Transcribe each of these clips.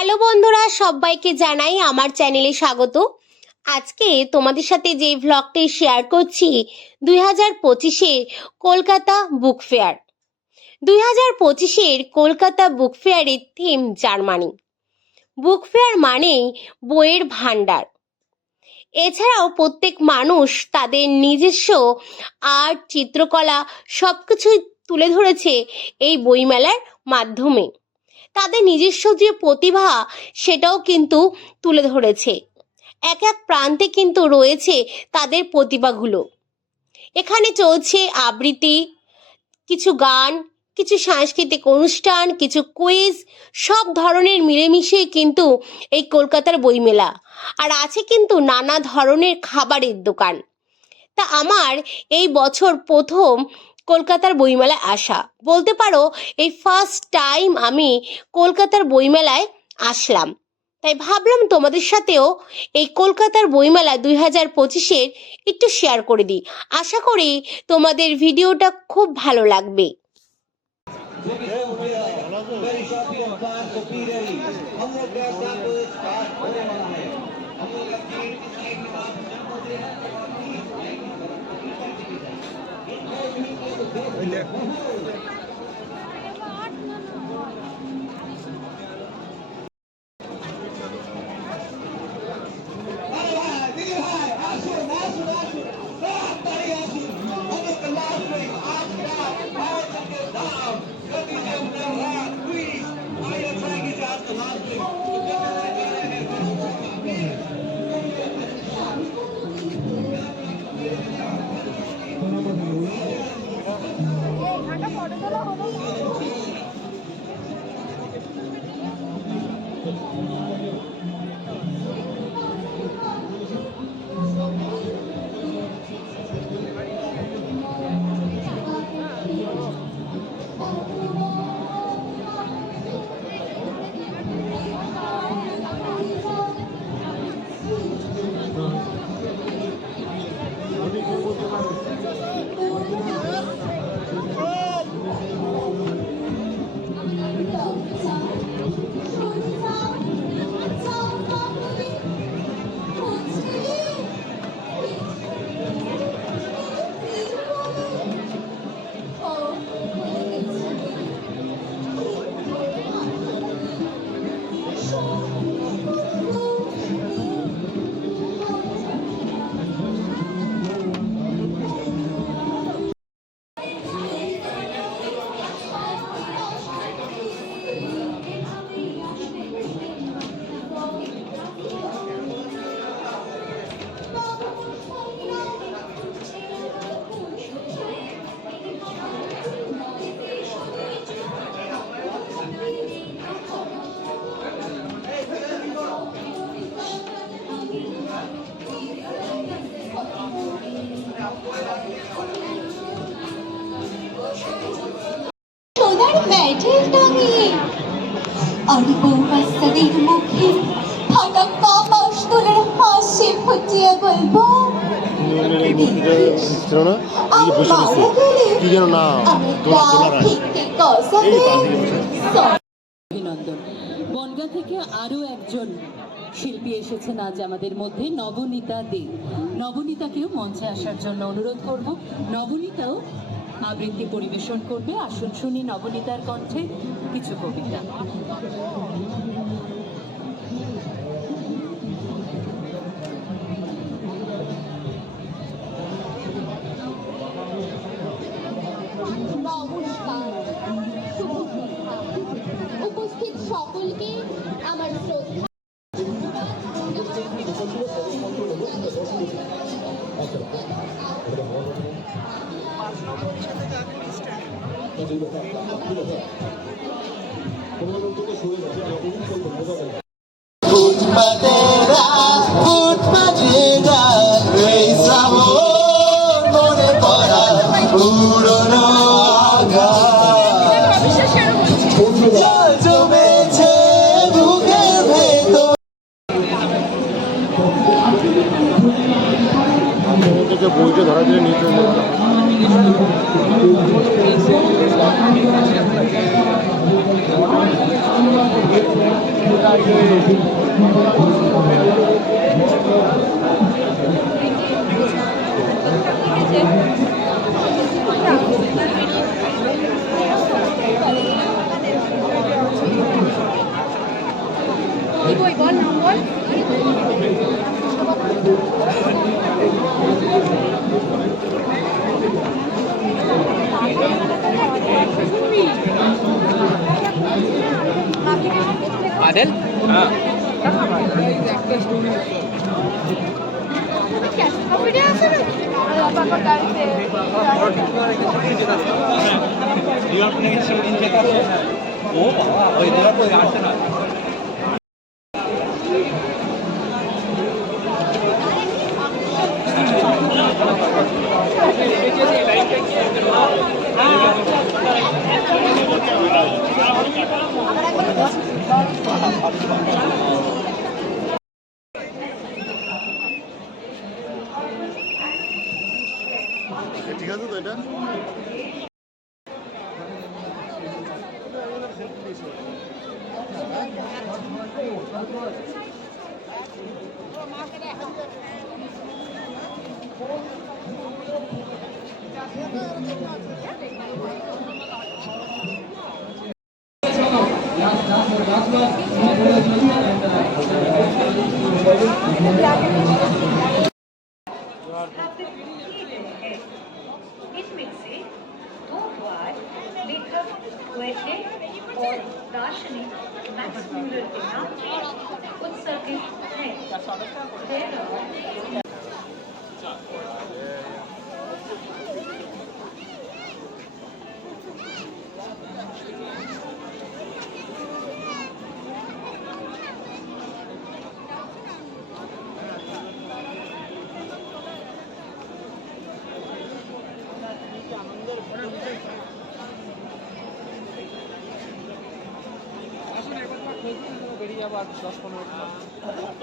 Hello বন্ধুরা, সবাইকে জানাই আমার চ্যানেলে স্বাগত। আজকে তোমাদের সাথে যে ভ্লগটি শেয়ার করছি 2025-এর কলকাতা বুক ফেয়ার। 2025-এর কলকাতা বুক ফেয়ারের থিম জার্মানি। বুক ফেয়ার মানেই বইয়ের ভান্ডার। এছাড়াও প্রত্যেক মানুষ তাদের নিজস্ব আর্ট, চিত্রকলা সবকিছুই তুলে ধরেছে এই বইমেলার মাধ্যমে। তাদের নিজস্ব যে প্রতিভা সেটাও কিন্তু তুলে ধরেছে। এক এক প্রান্তে কিন্তু রয়েছে তাদের প্রতিভাগুলো। এখানে চলছে আবৃত্তি, কিছু গান, কিছু সাংস্কৃতিক অনুষ্ঠান, কিছু কুইজ, সব ধরনের মিলেমিশে কিন্তু এই কলকাতার বইমেলা। আর আছে কিন্তু নানা ধরনের খাবারের দোকান। তা আমার এই বছর প্রথম কলকাতার বইমেলায় আসা, বলতে পারো এই ফার্স্ট টাইম আমি কলকাতার বইমেলায় আসলাম। তাই ভাবলাম তোমাদের সাথেও এই কলকাতার বইমেলা 2025-এর একটু শেয়ার করে দিই। আশা করি তোমাদের ভিডিওটা খুব ভালো লাগবে। মেডেল টাঙিয়ে আর বৌবাচ্চাদের মুখে ফাটাক্কা মাস্তুলের হাসি ফুটিয়ে বলবো অভিনন্দন। বনগাঁ থেকে আরো একজন শিল্পী এসেছেন আজ আমাদের মধ্যে, নবনীতা দে। নবনীতাকেও মঞ্চে আসার জন্য অনুরোধ করব। নবনীতাও আবৃত্তি পরিবেশন করবে। আসুন শুনি নবনীতার কণ্ঠে কিছু কবিতা। নমস্কার, উপস্থিত সকলকে আমার শ্রদ্ধা। বইটা ধরা দিলে নিতে হবে। আদেল হ্যাঁ ও বাবা ওই দোকান তো আসছে না ঠিক আছে তো এটা इसमें से दो बार लेखक वैसे और दार्शनिक मैक्स म्यूलर के नाम से उत्सर्गित है বেরিয়ে আবার 10-15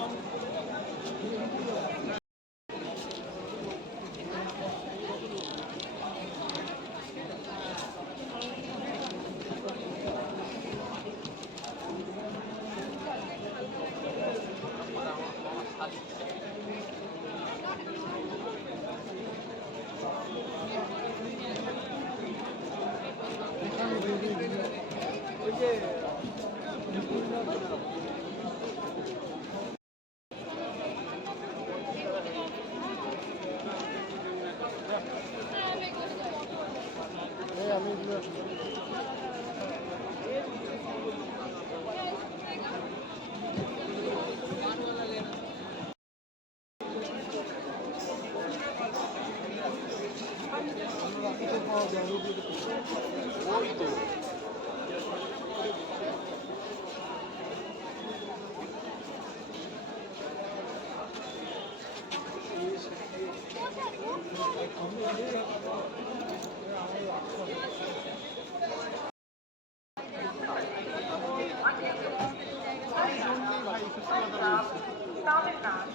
तमिलनाडु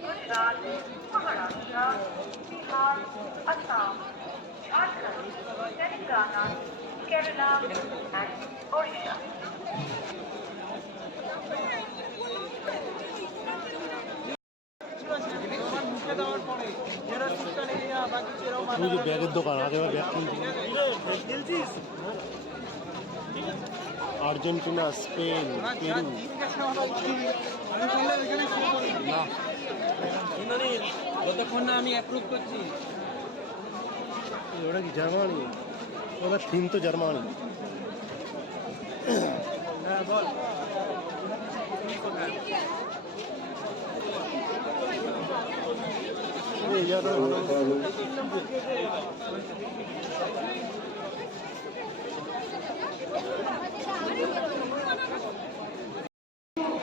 गुजरात महाराष्ट्र बिहार असम झारखंड तेलंगाना केरला एंड ओडिशा ওই যে ব্যাগের দোকান আগে ব্যাগ কিনছিস আর্জেন্টিনা স্পেন পেরু না যতক্ষণ না আমি অ্যাপ্রুভ করছি ওটা কি জার্মানি ওটা থিম তো জার্মানি হ্যাঁ বল এই জায়গাটা ভালো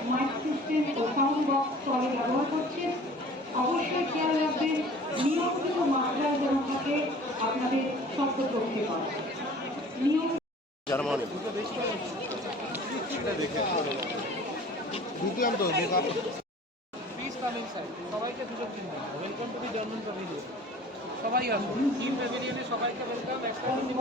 মাইক সিস্টেম ও সাউন্ড বক্স পরে ব্যবহার করছেন অবশ্যই খেয়াল রাখবেন নিয়মিত মাত্রায় যেন থাকে আপনাদের শব্দ প্রক্ষেপণ নিয়ম জার্মানি বুঝলাম তো প্লিজ কাম ইনসাইড সবাইকে সুযোগ দিন welcome to the German family সবাই আসুন টিম প্যাভিলিয়নে সবাইকে ওয়েলকাম একটা minute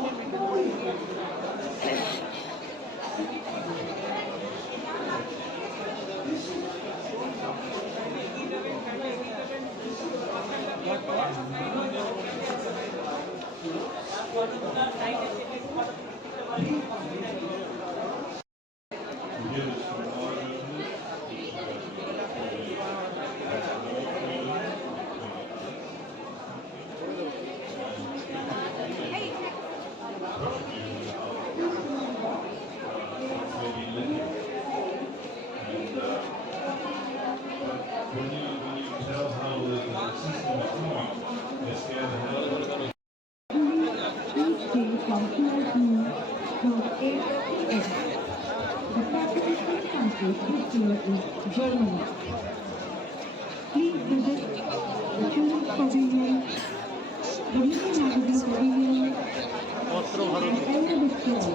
Germany. Please visit the Children's Pavilion, the Media Magazine Pavilion, Patra and Bharati enter the store.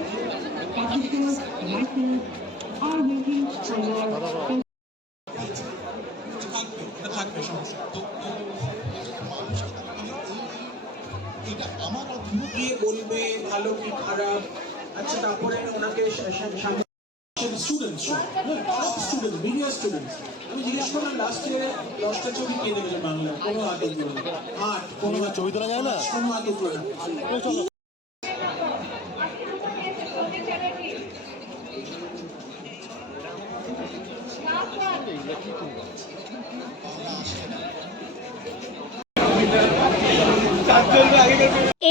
Publishers, writers are waiting for your গিয়ে বলবে ভালো কি খারাপ। আচ্ছা তারপরে ওনাকে স্টুডেন্টস মিডিয়া স্টুডেন্টস আমি জিজ্ঞেস করলাম লাস্টে 10টা ছবি কে দেখেছে বাংলা, কোনো হাতে উঠলো না। 8 কোনো ছবি তোলা যায় না? কোনো হাতে উঠলো না।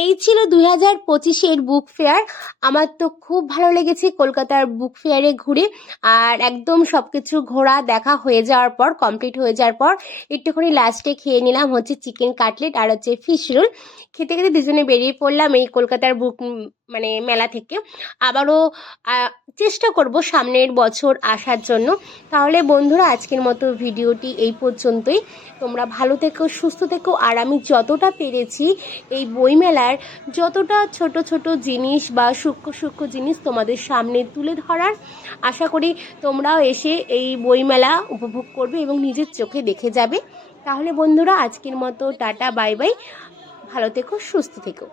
এই ছিল 2025-এর বুক ফেয়ার। আমার তো খুব ভালো লেগেছে কলকাতার বুক ফেয়ারে ঘুরে। আর একদম সব কিছু ঘোরা দেখা হয়ে যাওয়ার পর, কমপ্লিট হয়ে যাওয়ার পর একটুখানি লাস্টে খেয়ে নিলাম হচ্ছে চিকেন কাটলেট আর হচ্ছে ফিশ রোল। খেতে খেতে দুজনে বেরিয়ে পড়লাম এই কলকাতার বুক মানে মেলা থেকে। আবারও চেষ্টা করব সামনের বছর আসার জন্য। তাহলে বন্ধুরা আজকের মতো ভিডিওটি এই পর্যন্তই। তোমরা ভালো থেকো, সুস্থ থেকো। আর আমি যতটা পেরেছি এই বইমেলার যতটা ছোট ছোট জিনিস বা সূক্ষ্ম সূক্ষ্ম জিনিস তোমাদের সামনে তুলে ধরার, আশা করি তোমরাও এসে এই বইমেলা উপভোগ করবে এবং নিজের চোখে দেখে যাবে। তাহলে বন্ধুরা আজকের মতো টাটা, বাই বাই। ভালো থেকো, সুস্থ থেকো।